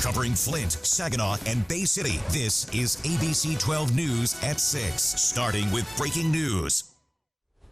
Covering Flint, Saginaw, and Bay City, this is ABC 12 News at 6. Starting with breaking news.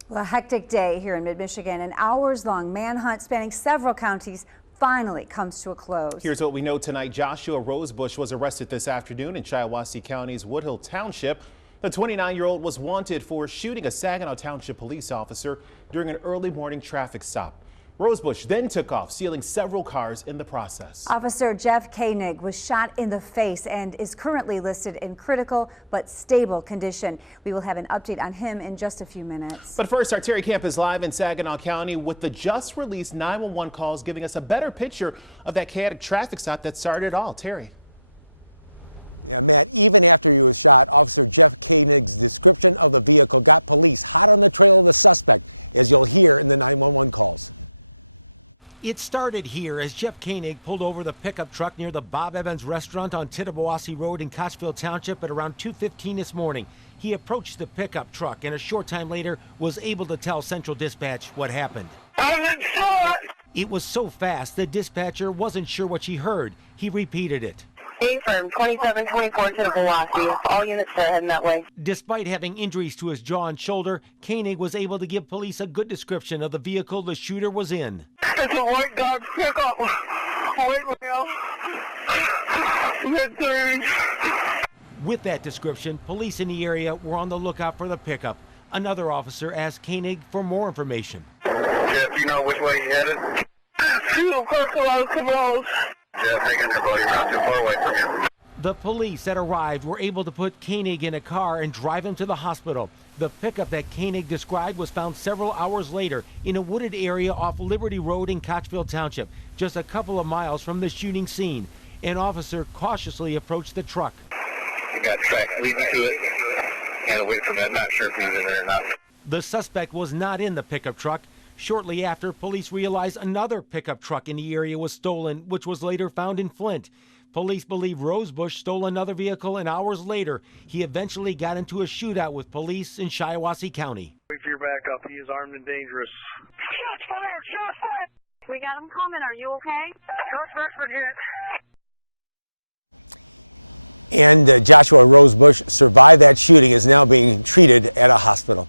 Well, a hectic day here in mid-Michigan. An hours-long manhunt spanning several counties finally comes to a close. Here's what we know tonight. Joshua Rosebush was arrested this afternoon in Shiawassee County's Woodhill Township. The 29-year-old was wanted for shooting a Saginaw Township police officer during an early morning traffic stop. Rosebush then took off, stealing several cars in the process. Officer Jeff Kuhne was shot in the face and is currently listed in critical but stable condition. We will have an update on him in just a few minutes. But first, our Terry Camp is live in Saginaw County with the just released 911 calls, giving us a better picture of that chaotic traffic stop that started it all. Terry. Even after he was shot, Officer Jeff Kuhne's description of the vehicle got police hot on the trail of the suspect, as you'll hear in the 911 calls. It started here as Jeff Koenig pulled over the pickup truck near the Bob Evans restaurant on Tittabawassee Road in Kochville Township at around 2:15 this morning. He approached the pickup truck and a short time later was able to tell Central Dispatch what happened. I was shot! It was so fast the dispatcher wasn't sure what she heard. He repeated it. From 2724 to the Velocity. All units are heading that way. Despite having injuries to his jaw and shoulder, Koenig was able to give police a good description of the vehicle the shooter was in. It's a white Dodge pickup. White wheel. Mid-third. With that description, police in the area were on the lookout for the pickup. Another officer asked Koenig for more information. Jeff, you know which way you headed? To the parking lot of Cabela's. Jeff, hang in there, buddy. You're not too far away from you. The police that arrived were able to put Koenig in a car and drive him to the hospital. The pickup that Koenig described was found several hours later in a wooded area off Liberty Road in Kochville Township, just a couple of miles from the shooting scene. An officer cautiously approached the truck. You got tracks leading to it. Can't wait for that. Not sure if he's in there or not. The suspect was not in the pickup truck. Shortly after, police realized another pickup truck in the area was stolen, which was later found in Flint. Police believe Rosebush stole another vehicle, and hours later, he eventually got into a shootout with police in Shiawassee County. Wait for your backup. He is armed and dangerous. Shots fired! Shots fired! We got him coming. Are you okay? Shots fired, hit. And Joshua Rosebush survived that shooting is now being treated at a hospital.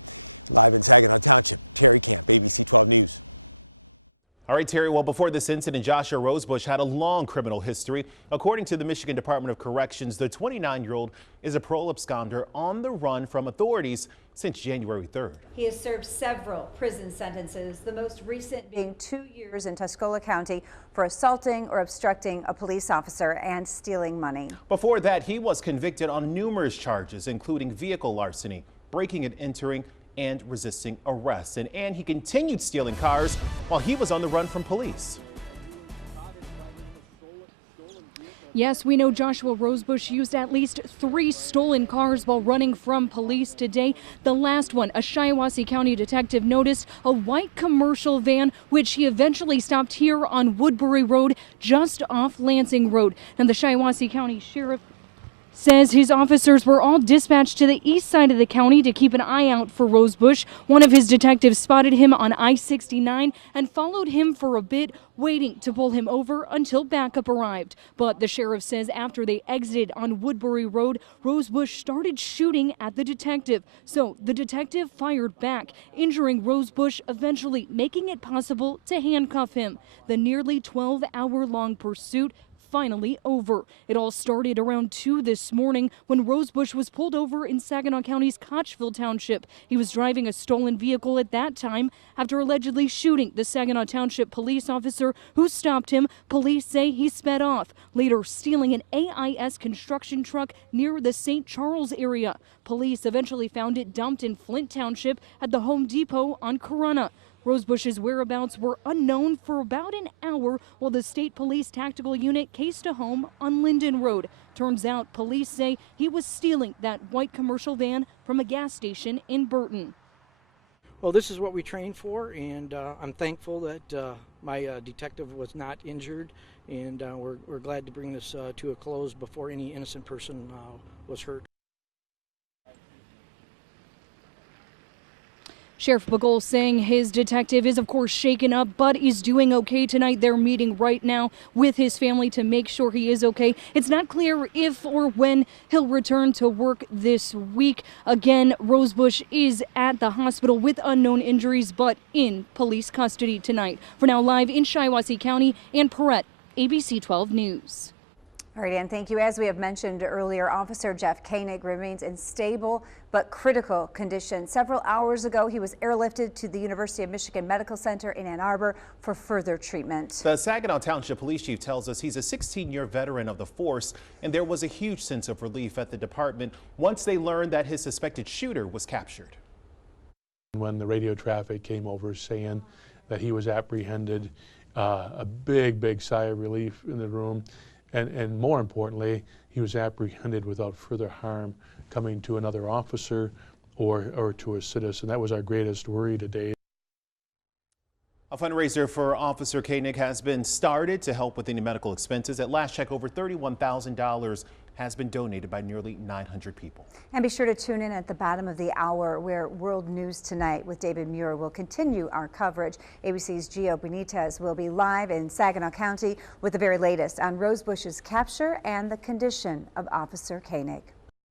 All right, Terry. Well, before this incident, Joshua Rosebush had a long criminal history. According to the Michigan Department of Corrections, the 29-year-old is a parole absconder on the run from authorities since January 3rd. He has served several prison sentences, the most recent being 2 years in Tuscola County for assaulting or obstructing a police officer and stealing money. Before that, he was convicted on numerous charges, including vehicle larceny, breaking and entering, and resisting arrest. And he continued stealing cars while he was on the run from police. Yes, we know Joshua Rosebush used at least 3 stolen cars while running from police today. The last one, a Shiawassee County detective noticed a white commercial van, which he eventually stopped here on Woodbury Road, just off Lansing Road. And the Shiawassee County Sheriff says his officers were all dispatched to the east side of the county to keep an eye out for Rosebush. One of his detectives spotted him on I-69 and followed him for a bit, waiting to pull him over until backup arrived. But the sheriff says after they exited on Woodbury Road, Rosebush started shooting at the detective. So the detective fired back, injuring Rosebush, eventually making it possible to handcuff him. The nearly 12-hour-long pursuit finally over. It all started around 2 this morning when Rosebush was pulled over in Saginaw County's Kochville Township. He was driving a stolen vehicle at that time after allegedly shooting the Saginaw Township police officer who stopped him. Police say he sped off, later stealing an AIS construction truck near the St. Charles area. Police eventually found it dumped in Flint Township at the Home Depot on Corunna. Rosebush's whereabouts were unknown for about an hour while the state police tactical unit cased a home on Linden Road. Turns out police say he was stealing that white commercial van from a gas station in Burton. Well, this is what we trained for, and I'm thankful that my detective was not injured, and we're glad to bring this to a close before any innocent person was hurt. Sheriff Bagol saying his detective is, of course, shaken up, but is doing okay tonight. They're meeting right now with his family to make sure he is okay. It's not clear if or when he'll return to work this week. Again, Rosebush is at the hospital with unknown injuries, but in police custody tonight. For now, live in Shiawassee County, Ann Perrette, ABC 12 News. All right, Ann, thank you. As we have mentioned earlier, Officer Jeff Koenig remains in stable but critical condition. Several hours ago, he was airlifted to the University of Michigan Medical Center in Ann Arbor for further treatment. The Saginaw Township Police Chief tells us he's a 16-year veteran of the force, and there was a huge sense of relief at the department once they learned that his suspected shooter was captured. When the radio traffic came over saying that he was apprehended, a big sigh of relief in the room. And more importantly, he was apprehended without further harm coming to another officer or to a citizen. That was our greatest worry today. A fundraiser for Officer Koenig has been started to help with any medical expenses. At last check, over $31,000 has been donated by nearly 900 people. And be sure to tune in at the bottom of the hour where World News Tonight with David Muir will continue our coverage. ABC's Gio Benitez will be live in Saginaw County with the very latest on Rosebush's capture and the condition of Officer Koenig.